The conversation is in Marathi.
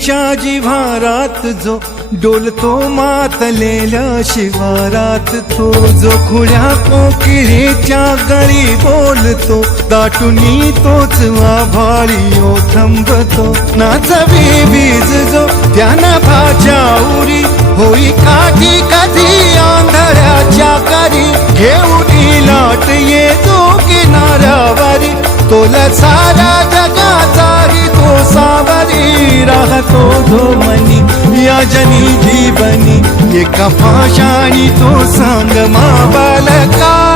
पोकिरीच्या जिव्हारात जो डोलतो मातलेल्या शिवारात, तो जो खुल्या पोकिरीच्या गळी बोलतो, दाटुनी तोच आभाळी ओथंबतो. नाचवी बीज जो त्या नभाच्या उरी, होई काठी कधी आंधळ्याच्या करी, घेऊन लाट येतो किनाऱ्यावरी, तोला सारा जगाचाही तो सावरी, राहतो धोमनी या जनी जीवनी, एका पाशाणी तो सांग मा बालका.